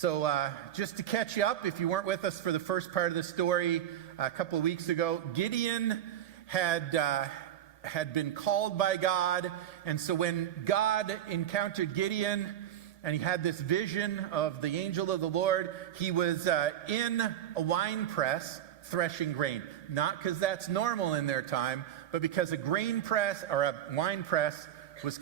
So just to catch you up, if you weren't with us for the first part of the story a couple of weeks ago, Gideon had been called by God. And so when God encountered Gideon and he had this vision of the angel of the Lord, he was in a wine press threshing grain. Not because that's normal in their time, but because a grain press or a wine press was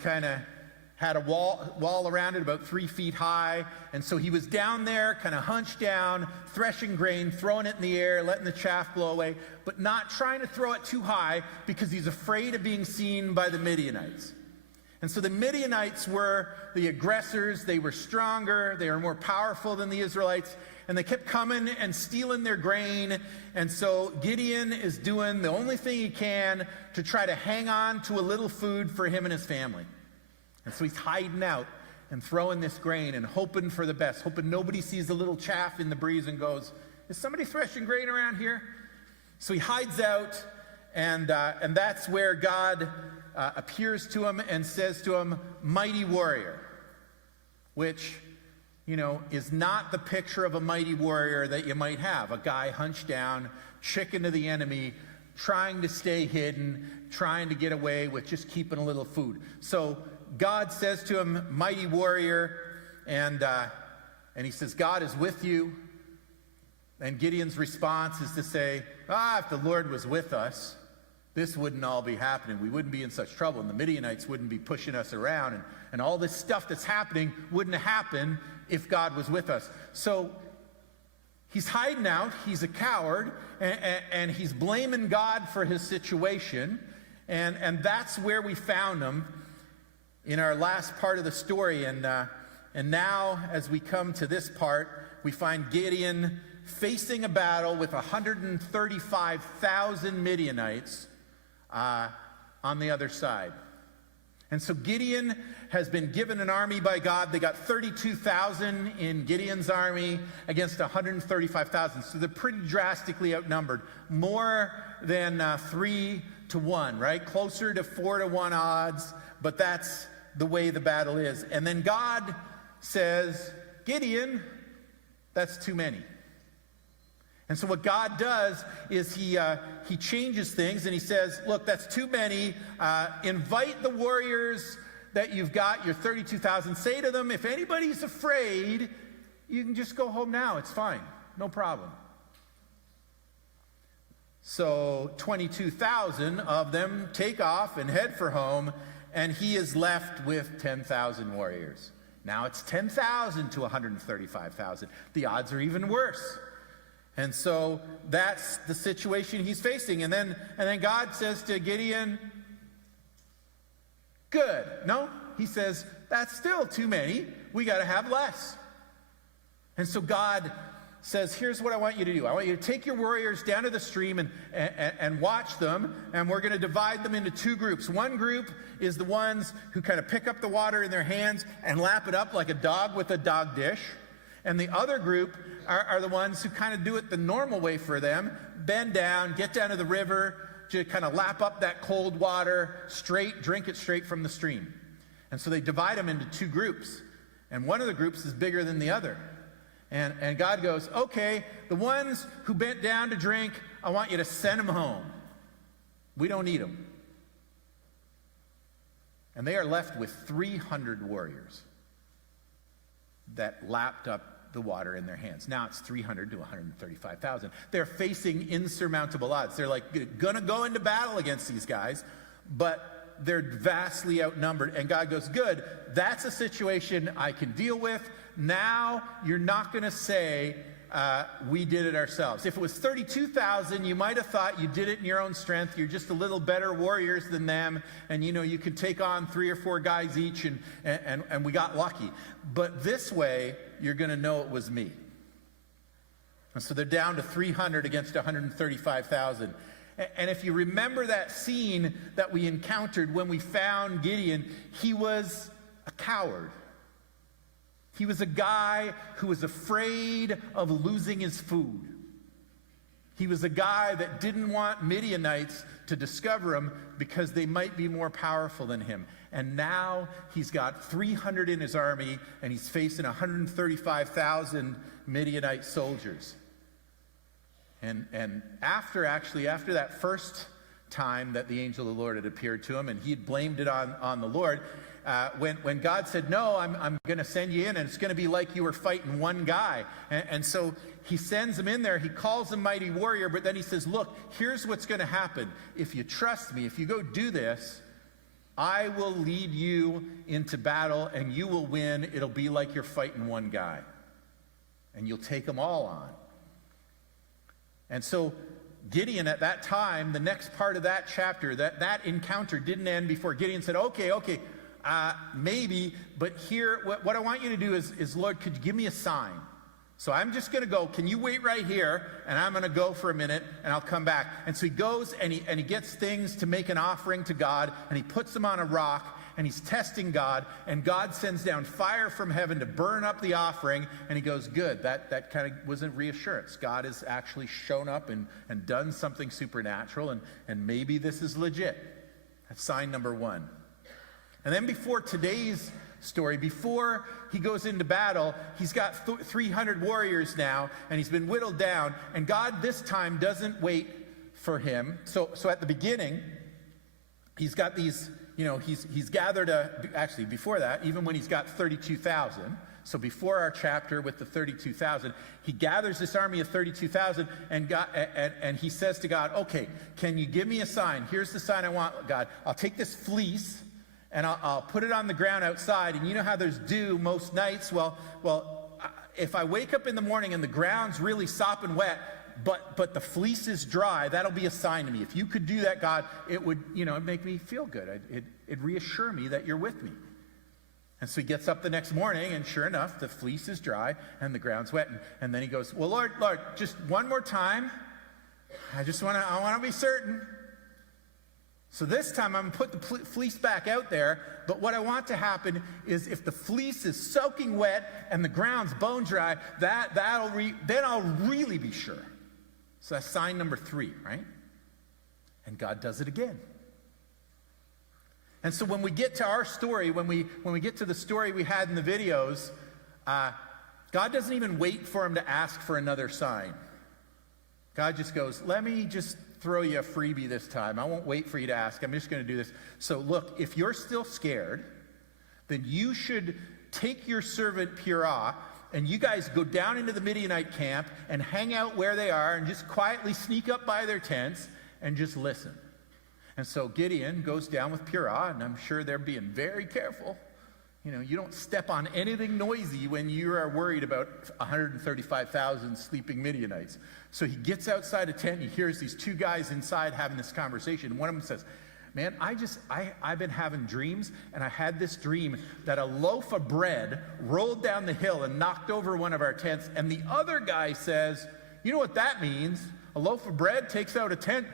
had a wall around it about 3 feet high. And so he was down there, kind of hunched down, threshing grain, throwing it in the air, letting the chaff blow away, but not trying to throw it too high because he's afraid of being seen by the Midianites. And so the Midianites were the aggressors. They were stronger. They were more powerful than the Israelites. And they kept coming and stealing their grain. And so Gideon is doing the only thing he can to try to hang on to a little food for him and his family. And so he's hiding out and throwing this grain and hoping for the best, hoping nobody sees the little chaff in the breeze and goes, "Is somebody threshing grain around here?" So he hides out, and that's where God appears to him and says to him, "Mighty warrior," which, is not the picture of a mighty warrior that you might have. A guy hunched down, chicken to the enemy, trying to stay hidden, trying to get away with just keeping a little food. So God says to him, "Mighty warrior," and he says, "God is with you." And Gideon's response is to say, if the Lord was with us, this wouldn't all be happening. We wouldn't be in such trouble, and the Midianites wouldn't be pushing us around, and all this stuff that's happening wouldn't happen if God was with us. So he's hiding out, he's a coward, and he's blaming God for his situation, and that's where we found him in our last part of the story. And now, as we come to this part, we find Gideon facing a battle with 135,000 Midianites on the other side. And so Gideon has been given an army by God. They got 32,000 in Gideon's army against 135,000. So they're pretty drastically outnumbered. More than 3 to 1, right? Closer to 4 to 1 odds, but that's the way the battle is. And then God says, "Gideon, that's too many." And so what God does is he changes things, and he says, "Look, that's too many. Invite the warriors that you've got, your 32,000. Say to them, if anybody's afraid, you can just go home now. It's fine. No problem." So 22,000 of them take off and head for home, and he is left with 10,000 warriors. Now it's 10,000 to 135,000. The odds are even worse. And so that's the situation he's facing. And then God says to Gideon, "Good." No, he says, "That's still too many. We got to have less." And so God says, "Here's what I want you to do. I want you to take your warriors down to the stream and watch them, and we're going to divide them into 2 groups. One group is the ones who kind of pick up the water in their hands and lap it up like a dog with a dog dish. And the other group are the ones who kind of do it the normal way for them, bend down, get down to the river, to kind of lap up that cold water, drink it straight from the stream." And so they divide them into 2 groups. And one of the groups is bigger than the other. And God goes, "Okay, the ones who bent down to drink, I want you to send them home. We don't need them." And they are left with 300 warriors that lapped up the water in their hands. Now it's 300 to 135,000. They're facing insurmountable odds. They're like gonna go into battle against these guys, but they're vastly outnumbered. And God goes, "Good, that's a situation I can deal with. Now you're not gonna say we did it ourselves." If it was 32,000, you might have thought you did it in your own strength. You're just a little better warriors than them, and you could take on 3 or 4 guys each, and we got lucky. But this way, you're going to know it was me. And so they're down to 300 against 135,000. And if you remember that scene that we encountered when we found Gideon, he was a coward. He was a guy who was afraid of losing his food. He was a guy that didn't want Midianites to discover him because they might be more powerful than him. and now he's got 300 in his army, and he's facing 135,000 Midianite soldiers. And after that first time that the angel of the Lord had appeared to him, and he had blamed it on the Lord, when God said, no, I'm going to send you in, and it's going to be like you were fighting one guy. And so he sends him in there. He calls him mighty warrior, but then he says, look, here's what's going to happen. If you trust me, if you go do this, I will lead you into battle, and you will win. It'll be like you're fighting one guy, and you'll take them all on. And so Gideon at that time, the next part of that chapter, that encounter didn't end before Gideon said, okay, maybe, but here, what I want you to do is, Lord, could you give me a sign? So I'm just going to go. Can you wait right here? And I'm going to go for a minute, and I'll come back. And so he goes, and he gets things to make an offering to God, and he puts them on a rock, and he's testing God, and God sends down fire from heaven to burn up the offering, and he goes, good. That kind of was a reassurance. God has actually shown up and done something supernatural, and maybe this is legit. That's sign number one. And then before today's story, before he goes into battle, he's got 300 warriors now, and he's been whittled down, and God this time doesn't wait for him. So at the beginning, he's got these, he's gathered actually before that, even when he's got 32,000, so before our chapter with the 32,000, he gathers this army of 32,000, and he says to God, okay, can you give me a sign? Here's the sign I want, God. I'll take this fleece, and I'll put it on the ground outside, and you know how there's dew most nights? Well, if I wake up in the morning and the ground's really sopping wet, but the fleece is dry, that'll be a sign to me. If you could do that, God, it would, it'd make me feel good. It'd reassure me that you're with me. And so he gets up the next morning, and sure enough, the fleece is dry, and the ground's wet. And then he goes, well, Lord, just one more time. I want to be certain. So this time I'm going to put the fleece back out there, but what I want to happen is if the fleece is soaking wet and the ground's bone dry, then I'll really be sure. So that's sign number 3, right? And God does it again. And so when we get to our story, when we get to the story we had in the videos, God doesn't even wait for him to ask for another sign. God just goes, let me just throw you a freebie this time. I won't wait for you to ask. I'm just going to do this. So look, if you're still scared, then you should take your servant Purah, and you guys go down into the Midianite camp and hang out where they are and just quietly sneak up by their tents and just listen. And so Gideon goes down with Purah, and I'm sure they're being very careful. You don't step on anything noisy when you are worried about 135,000 sleeping Midianites. So he gets outside a tent, and he hears these two guys inside having this conversation. One of them says, man, I've been having dreams, and I had this dream that a loaf of bread rolled down the hill and knocked over one of our tents. And the other guy says, you know what that means? A loaf of bread takes out a tent.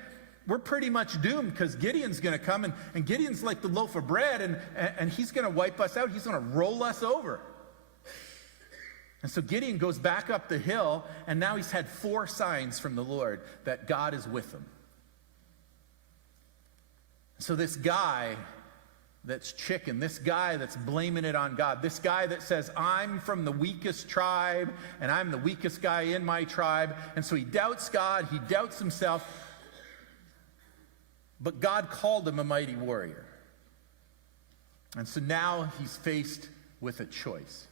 We're pretty much doomed because Gideon's going to come, and Gideon's like the loaf of bread, and he's going to wipe us out. He's going to roll us over. And so Gideon goes back up the hill, and now he's had 4 signs from the Lord that God is with him. So this guy that's chicken, this guy that's blaming it on God, this guy that says, I'm from the weakest tribe, and I'm the weakest guy in my tribe, and so he doubts God, he doubts himself. But God called him a mighty warrior. And so now he's faced with a choice.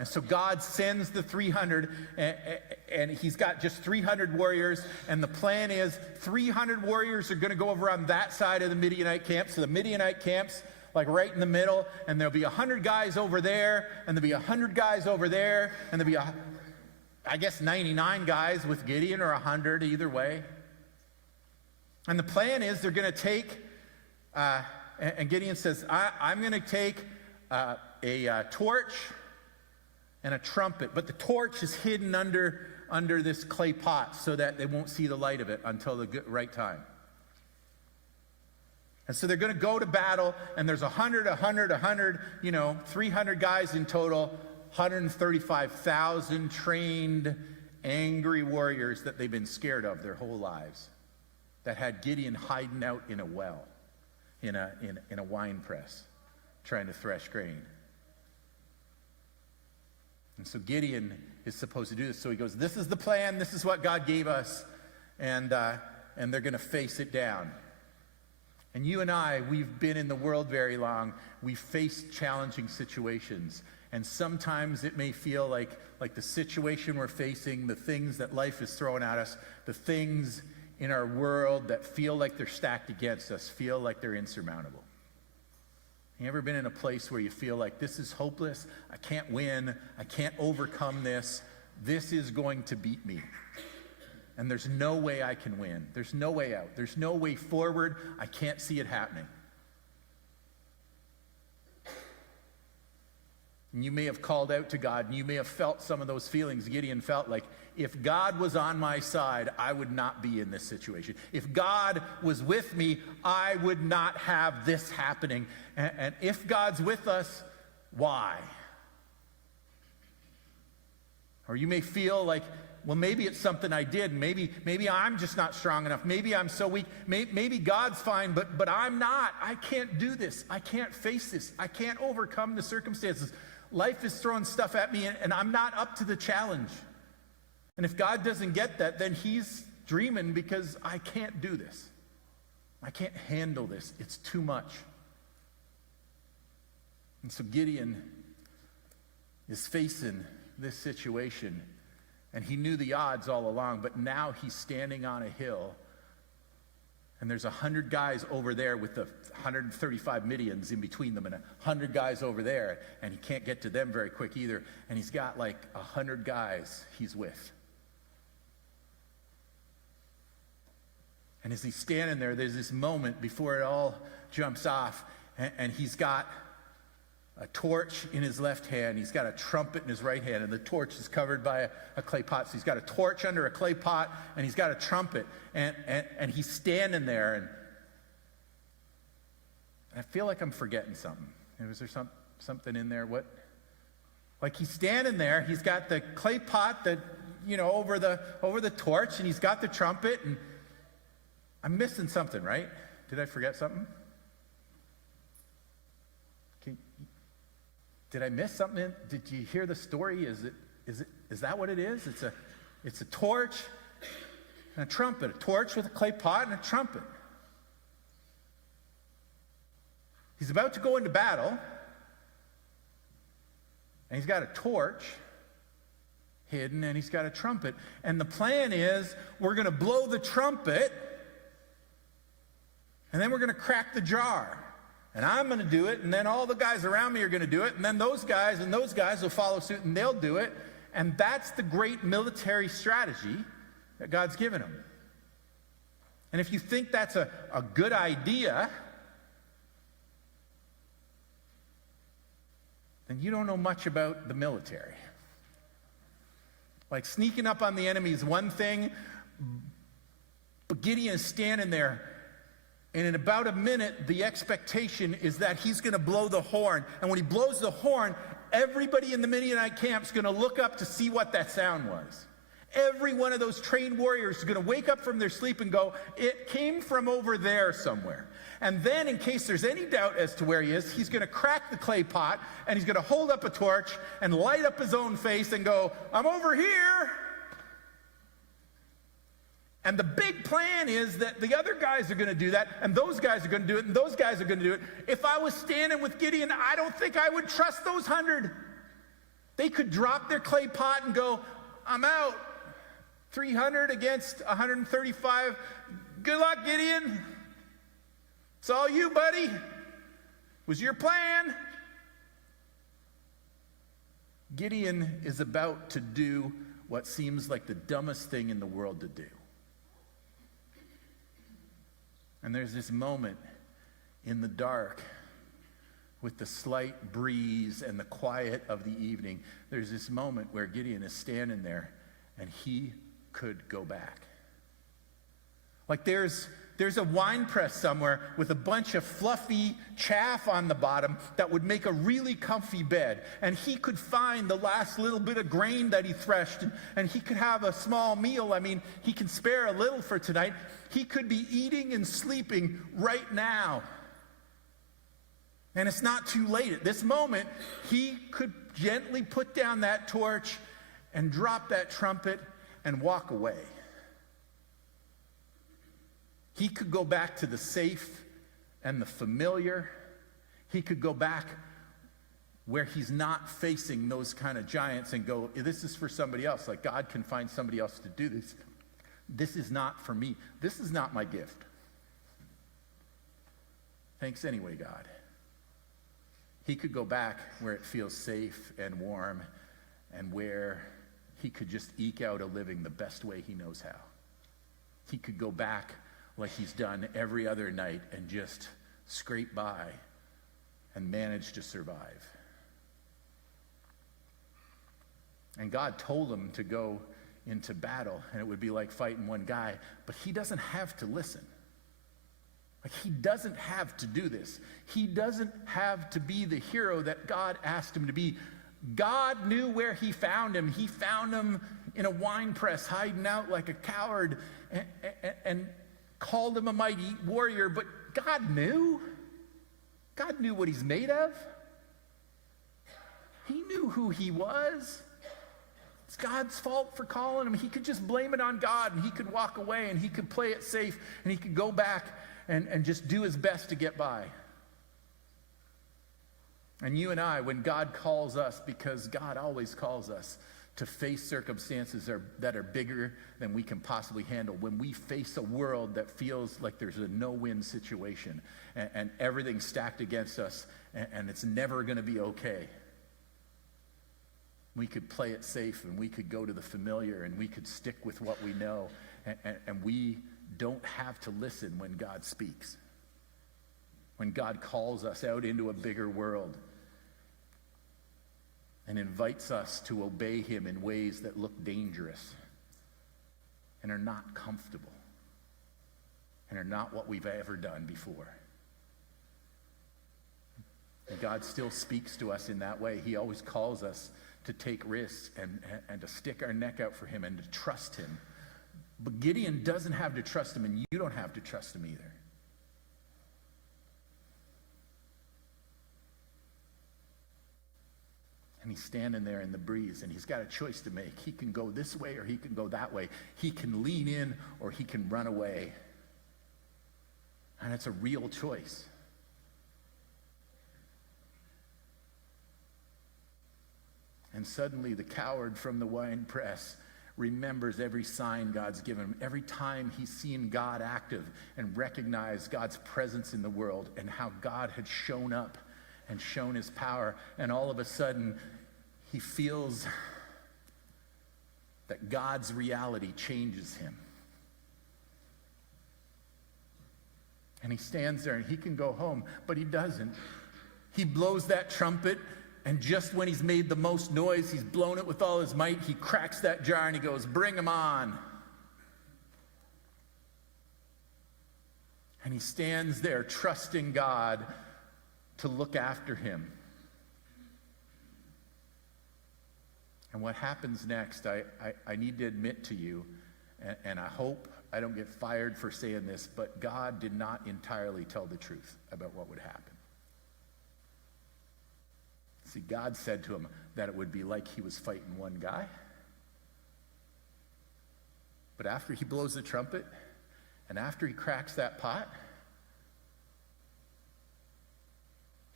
And so God sends the 300, and he's got just 300 warriors, and the plan is 300 warriors are going to go over on that side of the Midianite camp. So the Midianite camp's like right in the middle, and there'll be 100 guys over there, and there'll be 100 guys over there, and there'll be, I guess, 99 guys with Gideon, or 100, either way. And the plan is they're going to take, and Gideon says, I'm going to take a torch and a trumpet, but the torch is hidden under this clay pot so that they won't see the light of it until the right time. And so they're going to go to battle, and there's 100, 300 guys in total, 135,000 trained, angry warriors that they've been scared of their whole lives, that had Gideon hiding out in a well. in a wine press trying to thresh grain. And so Gideon is supposed to do this. So he goes, this is the plan. This is what God gave us. And they're going to face it down. And you and I, we've been in the world very long. We've faced challenging situations. And sometimes it may feel like the situation we're facing, the things that life is throwing at us, the things in our world that feel like they're stacked against us, feel like they're insurmountable. You ever been in a place where you feel like this is hopeless? I can't win. I can't overcome this. This is going to beat me. And there's no way I can win. There's no way out. There's no way forward. I can't see it happening. And you may have called out to God, and you may have felt some of those feelings Gideon felt, like, if God was on my side, I would not be in this situation. If God was with me, I would not have this happening. And if God's with us, why? Or you may feel like, well, maybe it's something I did. Maybe I'm just not strong enough. Maybe I'm so weak. Maybe God's fine, but I'm not. I can't do this. I can't face this. I can't overcome the circumstances. Life is throwing stuff at me, and I'm not up to the challenge. And if God doesn't get that, then he's dreaming, because I can't do this. I can't handle this. It's too much. And so Gideon is facing this situation, and he knew the odds all along, but now he's standing on a hill, and there's 100 guys over there with the 135 Midians in between them, and 100 guys over there, and he can't get to them very quick either, and he's got like 100 guys he's with. And as he's standing there, there's this moment before it all jumps off, and he's got a torch in his left hand. He's got a trumpet in his right hand, and the torch is covered by a clay pot. So he's got a torch under a clay pot, and he's got a trumpet, and he's standing there, and I feel like I'm forgetting something. Was there something in there? What? Like, he's standing there, he's got the clay pot that, over the torch, and he's got the trumpet, and I'm missing something, right? Did I forget something? Did I miss something? Did you hear the story? Is that what it is? It's a torch and a trumpet. A torch with a clay pot and a trumpet. He's about to go into battle, and he's got a torch hidden, and he's got a trumpet. And the plan is, we're going to blow the trumpet, and then we're going to crack the jar. And I'm going to do it, and then all the guys around me are going to do it, and then those guys will follow suit, and they'll do it. And that's the great military strategy that God's given them. And if you think that's a good idea, then you don't know much about the military. Like, sneaking up on the enemy is one thing, but Gideon is standing there, and in about a minute, the expectation is that he's going to blow the horn. And when he blows the horn, everybody in the Midianite camp is going to look up to see what that sound was. Every one of those trained warriors is going to wake up from their sleep and go, it came from over there somewhere. And then, in case there's any doubt as to where he is, he's going to crack the clay pot, and he's going to hold up a torch and light up his own face and go, I'm over here. And the big plan is that the other guys are going to do that, and those guys are going to do it, and those guys are going to do it. If I was standing with Gideon, I don't think I would trust those 100. They could drop their clay pot and go, I'm out. 300 against 135. Good luck, Gideon. It's all you, buddy. Was your plan? Gideon is about to do what seems like the dumbest thing in the world to do. And there's this moment in the dark with the slight breeze and the quiet of the evening. There's this moment where Gideon is standing there, and he could go back. Like, there's a wine press somewhere with a bunch of fluffy chaff on the bottom that would make a really comfy bed. And he could find the last little bit of grain that he threshed, and he could have a small meal. I mean, he can spare a little for tonight. He could be eating and sleeping right now. And it's not too late. At this moment, he could gently put down that torch and drop that trumpet and walk away. He could go back to the safe and the familiar. He could go back where he's not facing those kind of giants and go, this is for somebody else. Like, God can find somebody else to do this. This is not for me. This is not my gift. Thanks anyway, God. He could go back where it feels safe and warm and where he could just eke out a living the best way he knows how. He could go back like he's done every other night and just scrape by and manage to survive. And God told him to go into battle, and it would be like fighting one guy, but he doesn't have to listen. Like, he doesn't have to do this. He doesn't have to be the hero that God asked him to be. God knew where he found him. He found him in a wine press, hiding out like a coward, and called him a mighty warrior. But God knew. God knew what he's made of. He knew who he was. It's God's fault for calling him. He could just blame it on God, and he could walk away, and he could play it safe, and he could go back and just do his best to get by. And you and I, when God calls us, because God always calls us to face circumstances that are bigger than we can possibly handle, when we face a world that feels like there's a no-win situation and everything's stacked against us and it's never going to be okay, we could play it safe and we could go to the familiar and we could stick with what we know, and we don't have to listen when God speaks. When God calls us out into a bigger world and invites us to obey him in ways that look dangerous and are not comfortable and are not what we've ever done before. And God still speaks to us in that way. He always calls us to take risks and to stick our neck out for him and to trust him. But Gideon doesn't have to trust him, and you don't have to trust him either. And he's standing there in the breeze, and he's got a choice to make. He can go this way or he can go that way. He can lean in or he can run away. And it's a real choice. And suddenly the coward from the wine press remembers every sign God's given him, every time he's seen God active and recognized God's presence in the world and how God had shown up and shown his power. And all of a sudden, he feels that God's reality changes him. And he stands there and he can go home, but he doesn't. He blows that trumpet, and just when he's made the most noise, he's blown it with all his might, he cracks that jar and he goes, "Bring him on." And he stands there trusting God to look after him. And what happens next, I need to admit to you, and I hope I don't get fired for saying this, but God did not entirely tell the truth about what would happen. See, God said to him that it would be like he was fighting one guy. But after he blows the trumpet, and after he cracks that pot,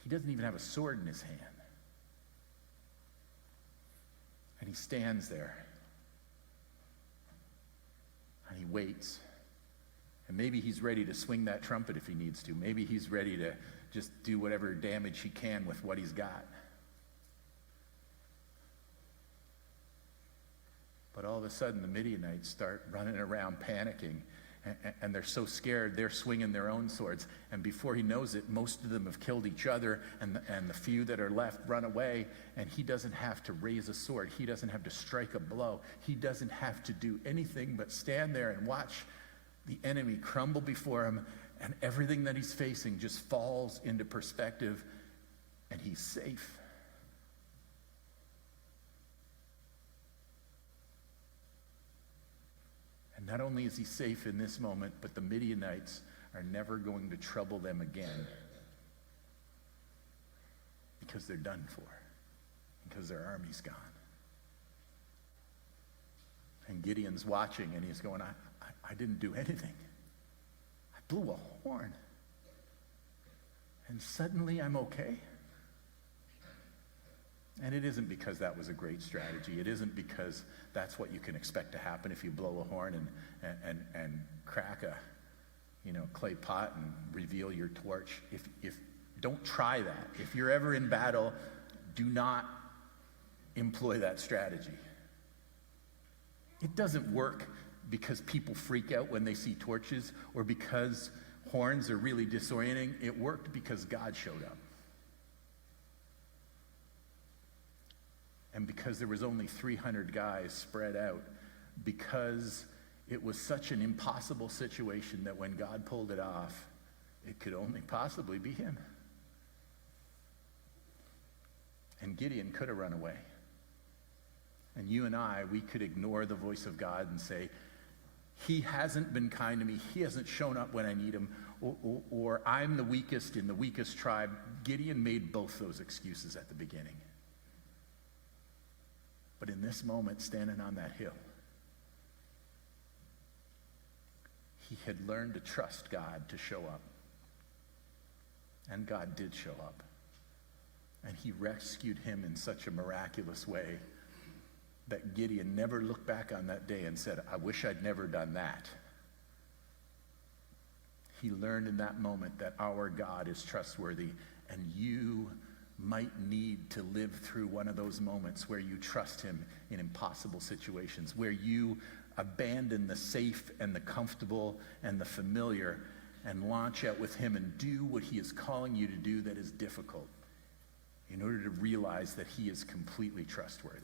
he doesn't even have a sword in his hand. And he stands there. And he waits. And maybe he's ready to swing that trumpet if he needs to. Maybe he's ready to just do whatever damage he can with what he's got. But all of a sudden, the Midianites start running around panicking, and they're so scared, they're swinging their own swords. And before he knows it, most of them have killed each other, and the few that are left run away, and he doesn't have to raise a sword. He doesn't have to strike a blow. He doesn't have to do anything but stand there and watch the enemy crumble before him, and everything that he's facing just falls into perspective, and he's safe. Not only is he safe in this moment, but the Midianites are never going to trouble them again. because they're done for, because their army's gone. And Gideon's watching, and he's going, I didn't do anything. I blew a horn. And suddenly I'm okay. And it isn't because that was a great strategy. It isn't because that's what you can expect to happen if you blow a horn and crack a clay pot and reveal your torch. If don't try that. If you're ever in battle, do not employ that strategy. It doesn't work because people freak out when they see torches or because horns are really disorienting. It worked because God showed up. And because there was only 300 guys spread out, because it was such an impossible situation that when God pulled it off, it could only possibly be him. And Gideon could have run away. And you and I, we could ignore the voice of God and say, he hasn't been kind to me. He hasn't shown up when I need him. Or I'm the weakest in the weakest tribe. Gideon made both those excuses at the beginning. But in this moment, standing on that hill, he had learned to trust God to show up. And God did show up. And he rescued him in such a miraculous way that Gideon never looked back on that day and said, I wish I'd never done that. He learned in that moment that our God is trustworthy, and you might need to live through one of those moments where you trust him in impossible situations, where you abandon the safe and the comfortable and the familiar and launch out with him and do what he is calling you to do that is difficult in order to realize that he is completely trustworthy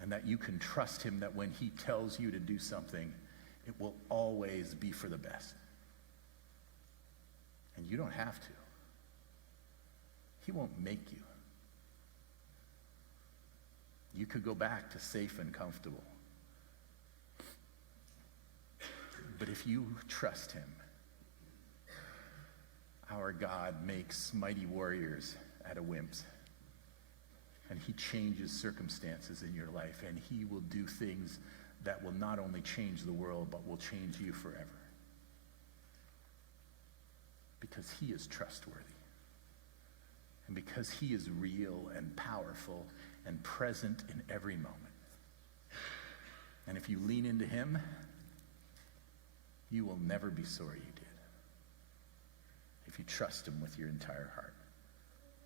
and that you can trust him that when he tells you to do something, it will always be for the best. And you don't have to. He won't make you. You could go back to safe and comfortable. But if you trust him, our God makes mighty warriors out of wimps. And he changes circumstances in your life. And he will do things that will not only change the world, but will change you forever. Because he is trustworthy. And because he is real and powerful and present in every moment. And if you lean into him, you will never be sorry you did. If you trust him with your entire heart.